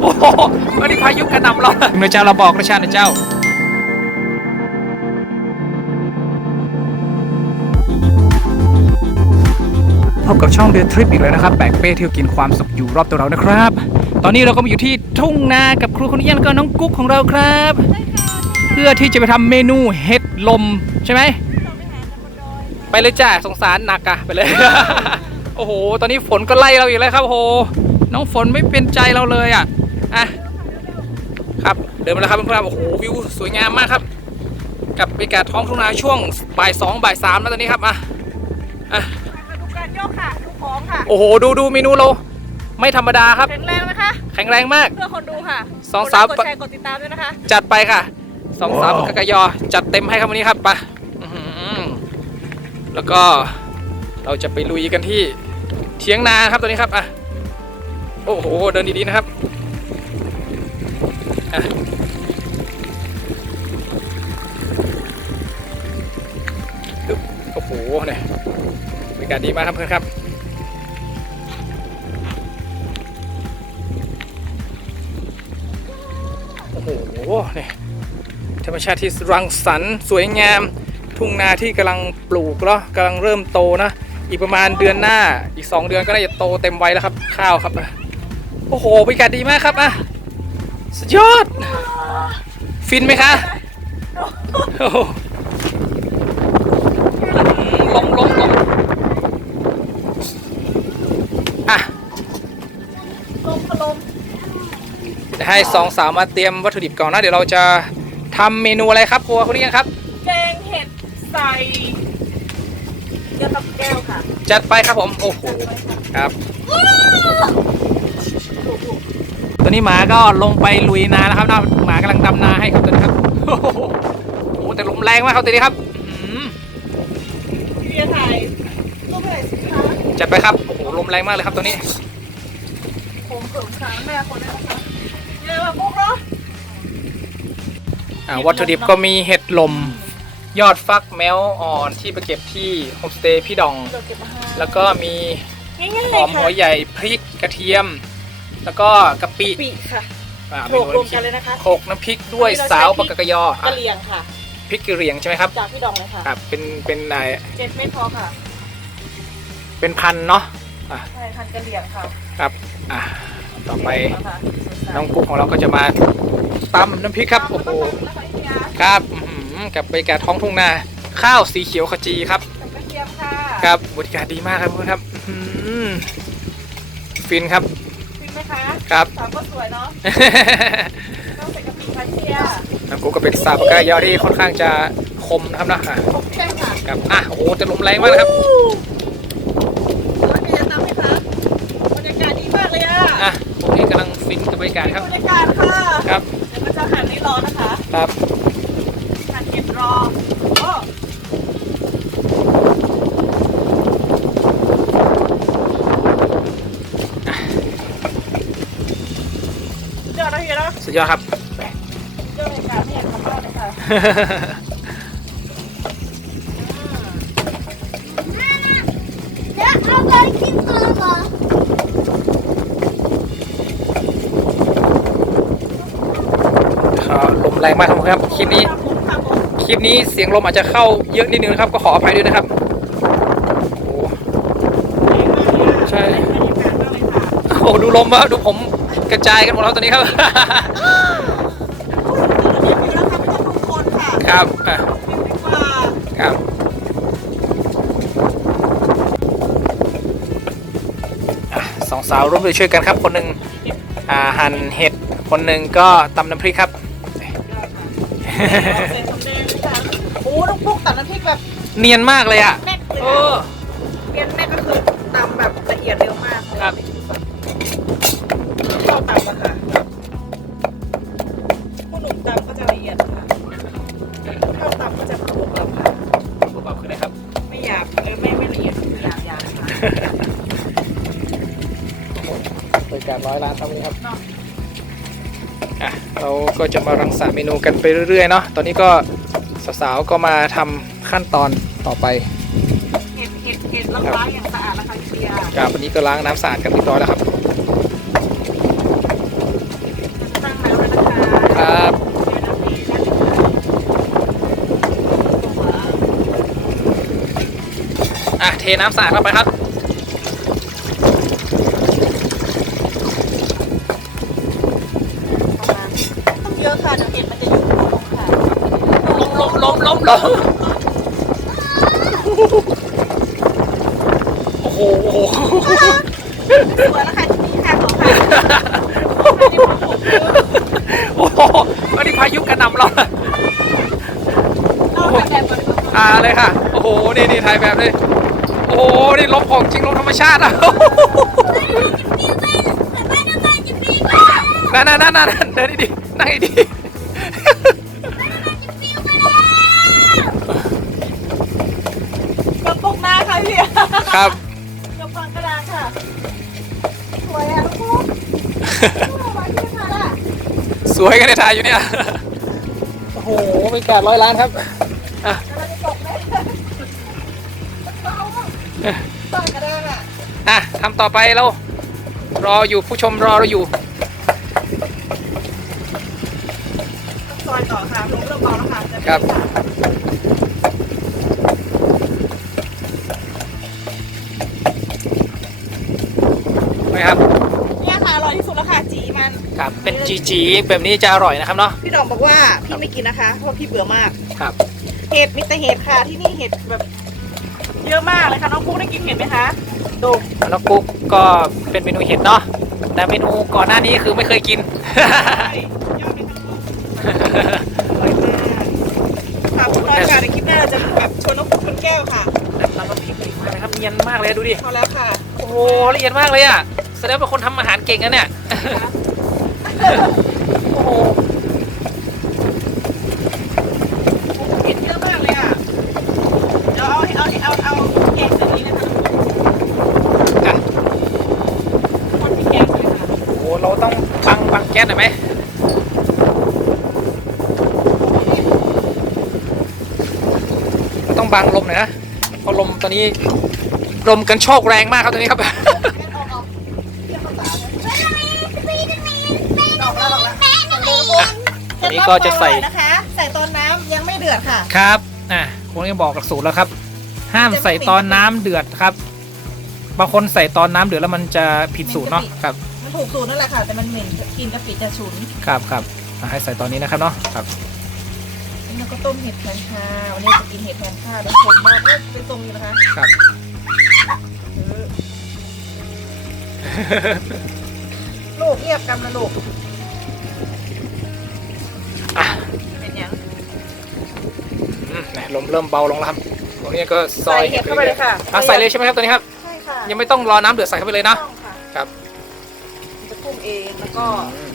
โอ้โหวันนี้พายุกระหน่ำเราเมื่อเจ้าเราบอกนะชาตินะเจ้าพบกับช่องเดือนทริปอีกแล้วนะครับแบกเป้เที่ยวกินความสุขอยู่รอบตัวเรานะครับตอนนี้เราก็มาอยู่ที่ทุ่งนากับครูคนนี้แล้วก็น้องกุ๊กของเราครับเพื่อที่จะไปทำเมนูเห็ดลมใช่ไหมไปเลยจ้าสงสารหนักอะไปเลย โอ้โหตอนนี้ฝนก็ไล่เราอีกแล้วครับโอ้โหน้องฝนไม่เป็นใจเราเลยอะครับเดินมาแล้วครับเพื่อนๆโอ้โหวิวสวยงามมากครับกับบรรยากาศท้องทุ่งนาช่วงบ่าย2บ่าย3แล้วตอนนี้ครับดูการโยกค่ะดูของค่ะโอ้โหดูเมนูเราไม่ธรรมดาครับแข็งแรงไหมคะแข็งแรงมากเพื่อคนดูค่ะสองสาว กดแชร์กดติดตามด้วยนะคะจัดไปค่ะสองสาวกกยจัดเต็มให้ครับวันนี้ครับไปแล้วก็เราจะไปลุยกันที่เถียงนาครับตัวนี้ครับโอ้โหเดินดีๆนะครับโอ้โหเนี่ยบรรยากาศดีมากครับเพื่อนครับโอ้โหเนี่ยธรรมชาติที่รังสรรค์สวยงามทุ่งนาที่กำลังปลูกแล้วกำลังเริ่มโตนะอีกประมาณเดือนหน้าอีก2 เดือนก็น่าจะโตเต็มวัยแล้วครับข้าวครับโอ้โหบรรยากาศดีมากครับสุดยอดฟินไหมคะโอ้โหลมลมจะให้2 สาวมาเตรียมวัตถุดิบก่อนนะเดี๋ยวเราจะทำเมนูอะไรครับครัวคุณเรียนครับแกงเห็ดใส่เกลือกับแก้วค่ะจัดไปครับผมโอ้โหครับตอนนี้หมาก็ลงไปลุยนาแล้วครับหมากำลังดำนาให้ครับตอนนี้ครับโอ้โหแต่ลมแรงมากครับตอนนี้ครับเบียร์ถ่ายรูปอะไรสิคะจัดไปครับโอ้โหลมแรงมากเลยครับตัวนี้ผมเผิ่มค้างแม่คนนี้นะคะเรียกว่าพวกเนาะวัตถุดิบก็มีเห็ดลมยอดฟักแมวอ่อนที่ไปเก็บที่โฮมสเตย์พี่ดองแล้วก็มีหอมหัวใหญ่พริกกระเทียมแล้วก็กะปิค่ะโขลกรวมกันเลยนะคะโขลกน้ำพริกด้วยสาวปกกยอกะเหรี่ยงค่ะพริกกะเหรี่ยงใช่ไหมครับจากพี่ดองเลยค่ะครับเป็นไหน7 เม็ดพอค่ะเป็นพันเนาะใช่พันกะเหรี่ยงค่ะครับต่อไปน้องกุ๊กของเราก็จะมาตำน้ำพริกครับโอ้โหครับกับบรรยากาศท้องทุ่งนาข้าวสีเขียวขจีครับครับบรรยากาศดีมากครับเพื่อนครับฟินครับฟินไหมคะครับสาวก็สวยเนาะต้องใส่กะปิพันเชียน้องกุ๊กก็เป็นสาวปากกายอที่ค่อนข้างจะคมนะครับนะใช่ค่ะครับโอ้โหจะลมแรงมากนะครับจะตำไหมคะบรรยากาศดีมากเลยผมนี่กำลังฟินกับบรรยากาศครับบรรยากาศค่ะครับเดี๋ยวมันจะหั่นให้ร้อนนะคะครับหั่นเห็ดรอโอ้สุดยอดนะพี่นะสุดยอดครับเจ้าบรรยากาศไม่อยากทำยอดเลยค่ะเอาไปกินก่อนเหรอลมแรงมากครับคลิปนี้เสียงลมอาจจะเข้าเยอะนิดนึงนะครับก็ขออภัยด้วยนะครับโอ้ใช่โอ้ดูลมวะดูผมกระจายกันหมดแล้วตอนนี้ครับครับครับสองสาวร่วมด้วยช่วยกันครับคนหนึ่งหั่นเห็ดคนหนึ่งก็ตำน้ำพริกครับโอ้ลูกพวกตัดน้ำพริกแบบเนียนมากเลยแม่เนียนแม่ก็คือตำแบบละเอียดเร็วมากครับเข้าตำนะคะผู้หนุ่มตำก็จะละเอียดค่ะเข้าตำก็จะกรุบกรอบค่ะกรุบกรอบคืออะไรครับไม่หยาบไม่ละเอียดหยาบค่ะบริการ100 ล้านเท่านี้ครับเราก็จะมารังสรรค์เมนูกันไปเรื่อยๆเนาะตอนนี้ก็สาวๆก็มาทำขั้นตอนต่อไปเห็ดล้างอย่างสะอาดนะคะพี่เบียร์ครับวันนี้ก็ล้างน้ำสะอาดกันเรียบร้อยแล้วครับ เทน้ำสะอาดเข้าไปครับ ต้องเยอะค่ะเดี๋ยวเห็ดมันจะยุ่งค่ะ ล้มโอ้โห สวยแล้วค่ะที่นี่ค่ะขอค่ะ โอ้โหวันนี้พายุกระหน่ำเรา เอาแบบก่อนดีกว่า เลยค่ะ โอ้โห นี่ถ่ายแบบเลย โอ้โห นี่ลมของจริงลมธรรมชาติอ่ะ นั่นเดินดีๆนั่งดี กระปุกหน้าค่ะพี่ ๆครับ กระปังกระดาษค่ะสวยอ่ะลูกมาที่ค่ะล่ะ สวยกันในถ่ายอยู่เนี่ย โอ้โหบรรยากาศ100 ล้านครับอ่ะ กำลังจะจบเลยปังกระดาษอ่ะ ทำต่อไปเรารออยู่ผู้ชมรอเราอยู่ ซอยต่อค่ะลงเริ่มเบาแล้วค่ะจะ ครับ ไหมครับ เนี่ยค่ะอร่อยที่สุดแล้วค่ะจีมัน ครับ เป็นจีแบบนี้จะอร่อยนะครับเนาะ พี่ดอกบอกว่าพี่ไม่กินนะคะเพราะว่าพี่เบื่อมาก ครับ เห็ดมิตรเห็ดค่ะที่นี่เห็ดแบบ เยอะมากเลยค่ะน้องปุ๊กได้กินเห็ดไหมคะดู น้องกุ๊กก็เป็นเมนูเห็ดเนาะ แต่เมนูก่อนหน้านี้คือไม่เคยกิน ยอดเลยค่ะอร่อยมากค่ะคุณน้อยค่ะในคลิปหน้าเราจะแบบชวนน้องปุ๊กชนแก้วค่ะ แล้วก็พริกอีกนะครับเนียนมากเลยดูดิ พอแล้วค่ะ โอ้โหละเอียดมากเลยอ่ะ แสดงว่าเป็นคนทำอาหารเก่งนะเนี่ย โอ้โห เห็ดเยอะมากเลยอ่ะเดี๋ยวเอาแกงตัวนี้นะคะ อ่ะ คนที่แกงเลยค่ะ โอ้โห เราต้องบังแก๊สหน่อยไหมเราต้องบังลมหน่อยนะ เพราะลมตอนนี้ลมกันโชกแรงมากครับตอนนี้ครับ อันนี้ก็จะใส่ นะคะ ใส่ตอนน้ำยังไม่เดือดค่ะ ครับคงจะบอกกับสูตรแล้วครับ ห้ามใส่ตอนน้ำเดือดครับ บางคนใส่ตอนน้ำเดือดแล้วมันจะผิดสูตรเนาะ ครับ มันถูกสูตรนั่นแหละค่ะ แต่มันเหม็นกินกะปิจะฉุน ครับให้ใส่ตอนนี้นะครับเนาะ ครับ แล้วก็ต้มเห็ดแทนข้าววันนี้จะกินเห็ดแทนข้าวแล้วผมมากเป็นตรงนี้นะคะ ครับ ลูกเงียบกันนะลูก อ่ะ เป็นยัง ลมเริ่มเบาลงแล้วครับตรงนี้ก็ซอย ใส่เห็ดเข้าไปเลยค่ะ ใส่เลยใช่ไหมครับตัวนี้ครับ ใช่ค่ะ ยังไม่ต้องรอน้ำเดือดใส่เข้าไปเลยเนาะ ต้องค่ะ ครับ จะปรุงเองแล้วก็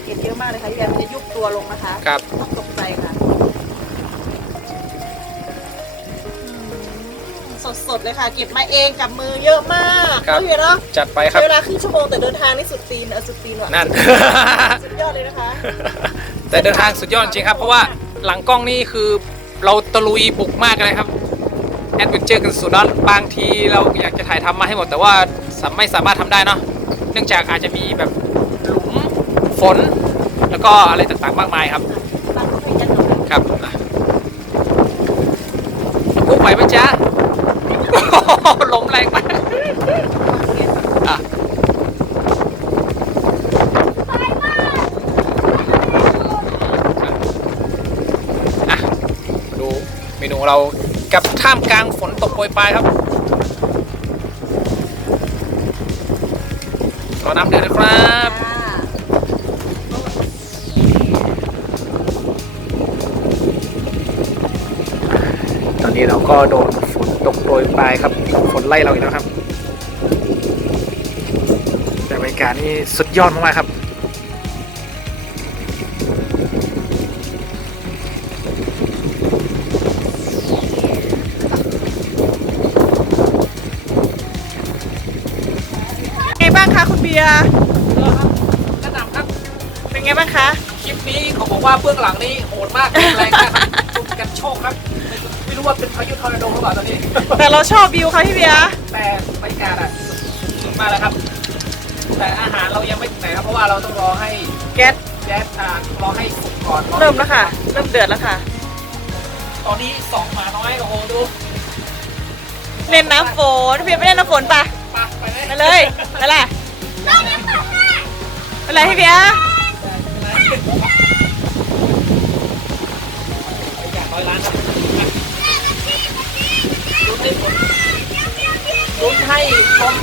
เห็ดเยอะมากเลยค่ะพี่แอมมันจะยุบตัวลงนะคะ ครับ ต้องตกใจค่ะสดๆเลยค่ะ เก็บมาเองกับมือเยอะมาก ครับ พี่เนาะ จัดไปครับ ใช้เวลาครึ่งชั่วโมงแต่เดินทางนี่สุดตีนสุดตีนว่ะ นั่น สุดยอดเลยนะคะ แต่เดินทางสุดยอดจริงครับ เพราะว่าหลังกล้องนี่คือเราตะลุยบุกมากเลยครับแอดเวนเจอร์กันสุดนะบางทีเราอยากจะถ่ายทำมาให้หมดแต่ว่าไม่สามารถทำได้เนาะเนื่องจากอาจจะมีแบบหลุมฝน แล้วก็อะไรต่างๆมากมายครับ บางคนไปยันหนูเลย ครับกุ๊กไหวไหมจ๊ะ ลมแรงมากอ่ะมาดูเมนูของเรากับท่ามกลางฝนตกโปรยปลายครับรอน้ำเดือดนะครับ ตอนนี้เราก็โดนฝนตกโปรยปลายครับฝนไล่เราอีกแล้วครับแต่บรรยากาศนี่สุดยอดมากๆครับไงบ้างคะคุณเบียร์ กระหน่ำครับ เป็นไงบ้างคะ คลิปนี้เขาบอกว่าเบื้องหลังนี่โหดมากแรงมากครับชุกกันโชคครับไม่รู้ว่าเป็นพายุทอร์นาโดหรือเปล่าตอนนี้ แต่เราชอบวิวค่ะพี่เบียร์ แต่บรรยากาศอะสุดมากเลยครับ แต่อาหารเรายังไม่ถึงไหนครับเพราะว่าเราต้องรอให้ แก๊ส แก๊สรอให้สุกก่อน เริ่มแล้วค่ะ เริ่มเดือดแล้วค่ะ ตอนนี้2 หมาน้อยโอ้โหดู เล่นน้ำฝนพี่ไปเล่นน้ำฝนปะไปเลยไปเลยไปเลยพี่เบียร์ อยากร้อยล้านครับลุ้นให้ชม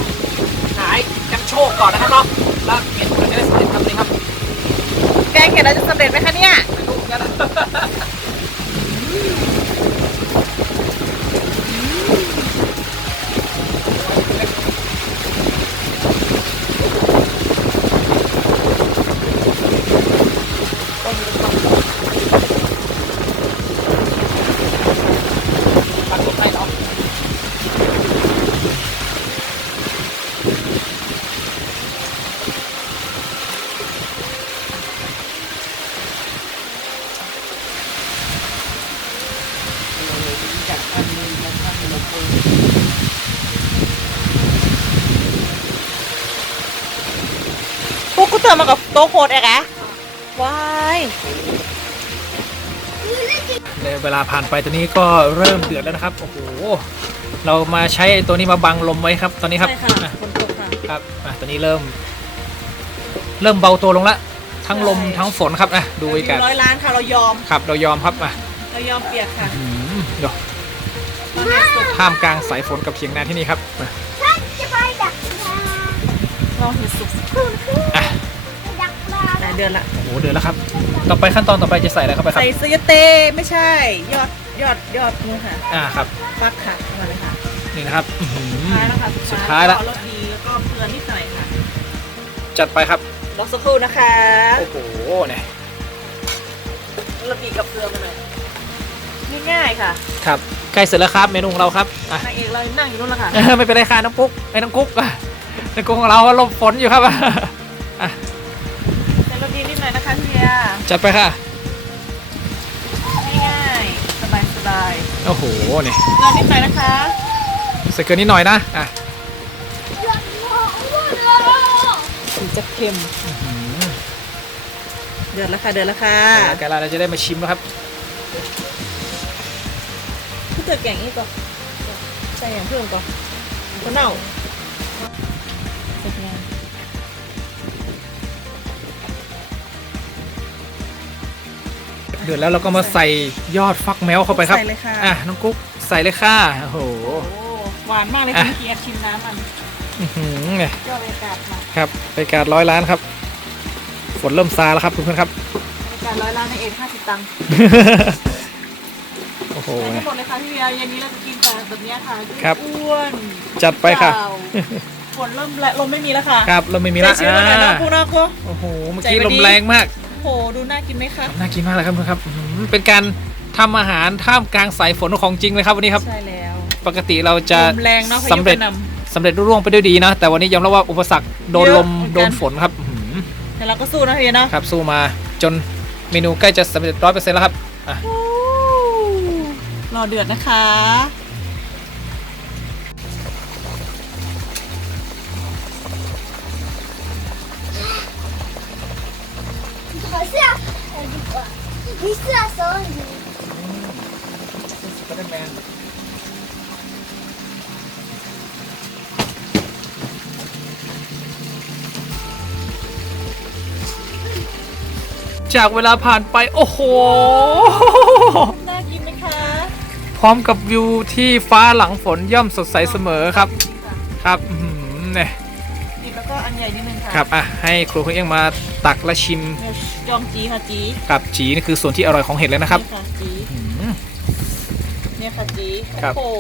หายกันโชคก่อนนะครับเนาะแล้วเห็นมันจะได้สำเร็จครับนี่ครับ แกงเห็ดเราจะสำเร็จไหมคะเนี่ย ไม่รู้เหมือนกันนะปักลงไปเนาะพวกกูเติมมากับโต๊ะโคตรเอกะวาย เวลาผ่านไปตัวนี้ก็เริ่มเดือดแล้วนะครับ โอ้โห เรามาใช้ตัวนี้มาบังลมไว้ครับ ตอนนี้ครับ ใช่ค่ะ อ่ะ คนตกค่ะ ครับตอนนี้เริ่มเบาตัวลงละทั้งลม ใช่ ทั้งฝนครับดูบรรยากาศ 100 ล้านค่ะเรายอม ครับเรายอมครับ เรายอมเปียกค่ะ เดี๋ยว มาให้สุด ท่ามกลางสายฝนกับเพียงนาที่นี่ครับ ฉันจะไปดักปลา ลองให้สุก ดักปลา หลายเดือนละ โอ้โหเดือดแล้วครับ ต่อไปขั้นตอนต่อไปจะใส่อะไรเข้าไปครับ ใส่ซยเต้ไม่ใช่ ยอดนี่ค่ะ ครับ ฟักค่ะมาเลยค่ะ นี่นะครับอื้อหือ ท้ายแล้วค่ะ สุดท้ายละ รสดีแล้วก็เกลือนิดหน่อยค่ะ จัดไปครับ รอสักครู่นะคะ โอ้โหเนี่ย เราบีกับเกลือมาหน่อยง่ายๆค่ะ ครับใกล้เสร็จแล้วครับเมนูของเราครับอ่ะ นางเอกเรานั่งอยู่นู่นแล้วค่ะ ไม่เป็นไรค่ะน้องกุ๊กน้องกุ๊กน้องกุ๊กของเราหลบฝนอยู่ครับอ่ะ ใส่รสดีนิดหน่อยนะคะพี่เบียร์ จัดไปค่ะ ง่ายๆสบาย โอ้โหเนี่ย ๆเกลือนิดหน่อยนะคะ ใส่เกลือนิดหน่อยนะอ่ะ ถึงจะเค็มเดือดแล้วค่ะเดือดแล้วค่ะ แกเราจะได้มาชิมแล้วครับ พี่เต๋อแกงอีกก่อนใส่อย่างเพิ่มก่อนข้าวเน่าเสร็จงาน เดือดแล้วเราก็มาใส่ยอดฟักแมวเข้าไปครับ ใส่เลยค่ะ อ่ะน้องกุ๊กใส่เลยค่ะโอ้โห โอ้หวานมากเลย อ่ะ คุณเคียร์ชิมน้ำมัน อื้อหือเนี่ย ยอดบรรยากาศมา ครับบรรยากาศ100 ล้านครับฝนเริ่มซาแล้วครับเพื่อนๆครับ บรรยากาศ100 ล้านในเอง50 ตังค์ โอ้โห ใส่ เนี่ ให้ ย หมดเลยค่ะพี่เบียร์เย็นนี้เราจะกินแต่แบบเนี้ยค่ะ ครับ อ้วน จัดไปค่ะ เปล่าฝนเริ่มและลมไม่มีแล้วค่ะ ครับเราไม่มีละ ใส่ชีวิตมาหน่อยนะคุณนะคุณ โอ้โหเมื่อกี้ ใจไม่ ล ดี มแรงมาก โหดูน่ากินไหมคะ น่ากินมากเลยครับเพื่อนๆครับอื้อหือเป็นการทำอาหารท่ามกลางสายฝนของจริงเลยครับวันนี้ครับ ใช่แล้ว ปกติเราจะ ลมแรงเนาะพายุ สำเร็จ กะหน่ สำเร็จรุ่ร่วงไปด้วยดีนะแต่วันนี้ยอมรับว่าอุปสรรคโดน เยอะ ลม เหมือนกัน โดนฝนครับอื้อหือ ำแต่เราก็สู้นะพี่เนาะ ครับสู้มาจนเมนูใกล้จะสำเร็จ100%แล้วครับอ่ะ รอเดือดนะคะ 好像你是手里 จากเวลาผ่านไปโอ้โห น่ากินไหมคะ พร้อมกับวิวที่ฟ้าหลังฝนย่อมสดใสเสมอครับครับอื้อหือเนี่ย ติดแล้วก็อันใหญ่นิดนึงค่ะ ครับอ่ะให้ครูคุณเอียงมาตักและชิม ยองจีค่ะจี กับจีนี่คือส่วนที่อร่อยของเห็ดเลยนะครับ นี่ค่ะจี อื้อหือ เนี่ยค่ะจี ครับ โอ้โ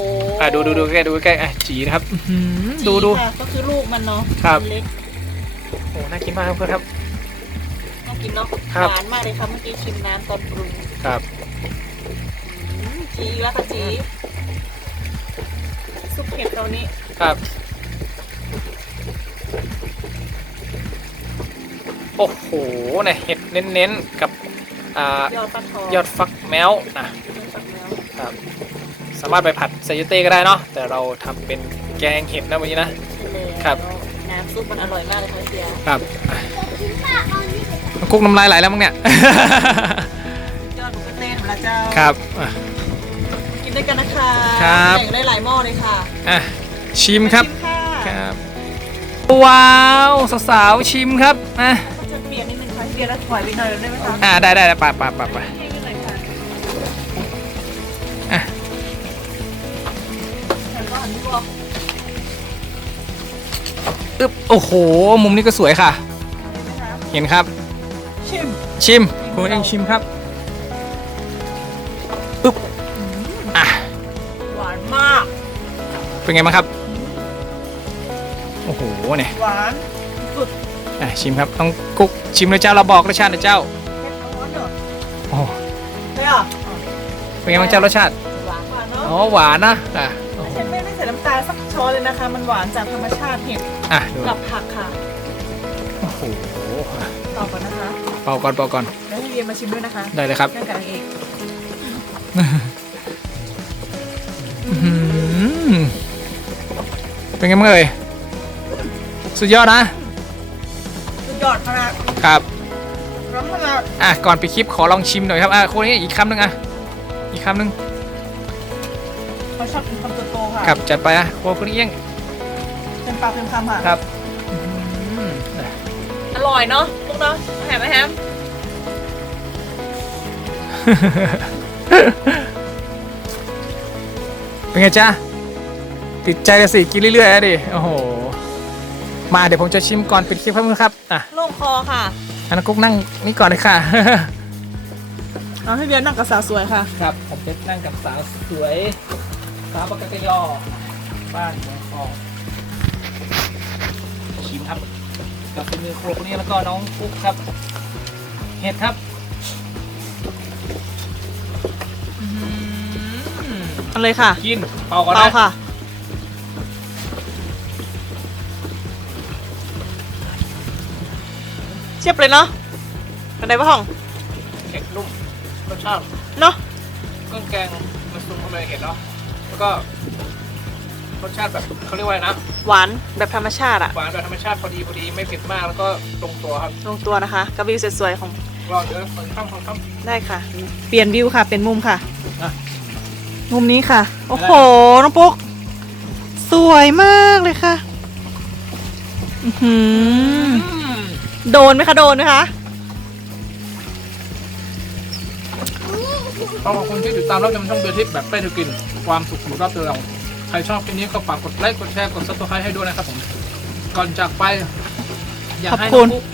ห ดูใกล้ดูใกล้อ่ะจีนะครับอื้อหือดู จีค่ะก็คือลูกมันเนาะ ครับ มันเล็ก โอ้น่ากินมากครับเพื่อนครับ น่ากินเนาะ ครับ หวานมากเลยค่ะเมื่อกี้ชิมน้ำตอนปรุง ครับ จีแล้วค่ะจีซุปเห็ดเรานี่ ครับโอ้โหเนี่ยเห็ดเน้นๆกับยอดฟักทอง ยอดฟักแมวนะ ยอดฟักแล้ว ครับสามารถไปผัดใส่ยูเต้ก็ได้เนาะแต่เราทำเป็นแกงเห็ดนะวันนี้นะ ใช่แล้ว ครับ น้ำซุปมันอร่อยมากเลยค่ะพี่เบียร์ ครับ 听爸爸你 กุ๊กน้ำลายไหลแล้วมั้งเนี่ย ยอดหมูกระเต้นมาแล้วเจ้า ครับอ่ะ กิน ด้วยกันนะคะ ครับ แบ่งได้หลายหม้อเลยค่ะ อ่ะชิมครับ ชิมค่ะ ครับ ว้าวสาวๆชิมครับอ่ะ ก็จะเปลี่ยนนิดนึงค่ะเปลี่ยนแล้วถอยไปหน่อยได้ไหมคะ ได้ไป ให้นิดหน่อยค่ะ อ่ะ แล้วก็อันนี้ก็ อึ๊บโอ้โห มุมนี้ก็สวยค่ะ เห็นครับ ชิม ชิมคุณเองชิมครับอึ๊บอ่ะ หวานมาก เป็นไงบ้างครับโอ้โหเนี่ย หวานสุด อ่ะชิมครับต้องกุ๊กชิมเลยเจ้าเราบอกรสชาติเลยเจ้า เผ็ดร้อนเนอะ โอ้ เลยอ่ะ เป็นไงบ้างเจ้ารสชาติ หวานเนอะ อ๋อหวานนะอ่ะ เห็นไม่ใส่น้ำตาลสักช้อนเลยนะคะ มันหวานจากธรรมชาติเห็ด อ่ะดู กับผักค่ะ โอ้โห ต่อก่อนนะคะ เป่าก่อน แล้วให้เรียนมาชิมด้วยนะคะ ได้เลยครับ เรื่องกับนางเอก อื้อหือเป็นไงบ้างเอ่ยสุดยอดนะ สุดยอดขนาด ครับ ร้อนขนาด อ่ะก่อนไปดคลิปขอลองชิมหน่อยครับอ่ะคนนี้อีกคำหนึ่งอ่ะอีกคำหนึ่ง เขาชอบกินคำโตๆค่ะ ครับจัดไปอ่ะคนนี้เอี้ยง เป็นปลาเป็นคำค่ะ ครับ อร่อยเนาะพวกเนาะแฮมไหมแฮม เป็นไงจ๊ะติดใจเลยสิกินเรื่อยๆอะดิโอ้โหมาเดี๋ยวผมจะชิมก่อนปิดคลิปครับอ่ะ โล่งคอค่ะ อันนั้นกุ๊กนั่งนี่ก่อนเลยค่ะ เอาให้เบียร์นั่งกับสาวสวยค่ะ ครับผมจะนั่งกับสาวสวยสาวปากกยอบ้านเมืองทองชิมครับกับเป็นมือครัวคนนี้แล้วก็น้องกุ๊กครับเห็ดครับ เอาเลยค่ะ กินเป่าก่อน เตา นะ ค่ะ เชียบเลยเนาะเป็นไงบ้าง เห็ดนุ่มรสชาติ เนาะ เครื่องแกงมันซุ่มเข้าไปในเห็ดเนาะแล้วก็รสชาติแบบเขาเรียกว่าอะไรนะ หวานแบบธรรมชาติอะ หวานแบบธรรมชาติพอดีไม่เผ็ดมากแล้วก็ลงตัวครับ ลงตัวนะคะกับวิวสวยๆของ รอเดี๋ยวคนข้าม ได้ค่ะ เปลี่ยนวิวค่ะ เป็นมุมค่ะ อ่ะ มุมนี้ค่ะ โอ้โห น้องปุ๊ก สวยมากเลยค่ะ อื้อหือโดนไหมคะ โดนไหมคะ ขอบคุณที่ติดตามรับชมช่องเบอร์ทิปแบบไปทุกินความสุขอยู่รอบตัวเราใครชอบคลิปนี้ก็ฝากกดไลค์กดแชร์กดซับสไครต์ให้ด้วยนะครับผมก่อนจากไปอยากให้ ขอบคุ น้อง ณ ปุ๊ก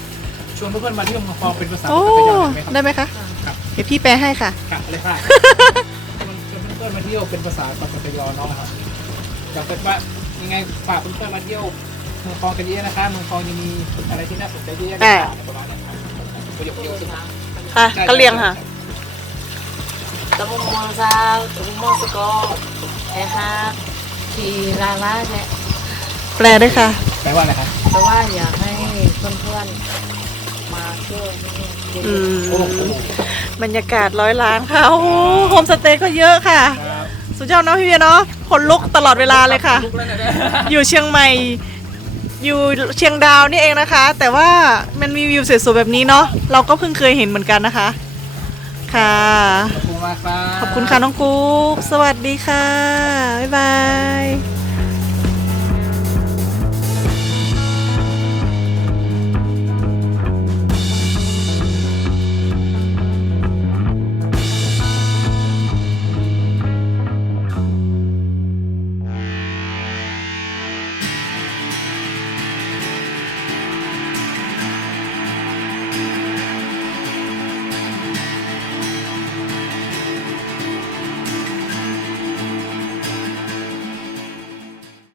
ชวนเพื่อนๆมาเที่ยวเมืองทองเป็นภาษา โอ้ ปากกยอได้ไหมครับ ได้ไหมคะ ครับ เดี๋ยวพี่แปลให้ค่ะ ครับเลยค่ะชวนเพื่อนๆมาเที่ยวเป็นภาษาปากกยอน้องครับอยากเป็นว่ายังไงฝากเพื่อนๆมาเที่ยวเมืองทองกันเยอะนะคะเมืองทองยังมีอะไรที่น่าสนใจเยอะๆประมาณนี้ครับประโยคเดียวใช่ไหม ค่ะกะเลียงค่ะ ตะมุงมองซาวตะมุงมองสกอไอ้ฮะทีลาล่าเนี่ย แปลด้วยค่ะ แปลว่าอะไรครับ แต่ว่าอยากให้เพื่อนๆมาเที่ยวที่นี่ อืม โอ้โห บรรยากาศ100 ล้านค่ะ โอ้โหโฮมสเตย์ก็เยอะค่ะ ครับ สุดยอดเนาะพี่เวียเนาะคนลุกตลอดเวลาเลยค่ะ ลุกแล้วเนี่ย อยู่เชียงใหม่ อยู่เชียงดาวนี่เองนะคะ แต่ว่ามันมีวิวสวยๆแบบนี้เนาะ เราก็เพิ่งเคยเห็นเหมือนกันนะคะ ค่ะ ขอบคุณมากครับ ขอบคุณค่ะน้องกุ๊ก สวัสดีค่ะ บ๊ายบาย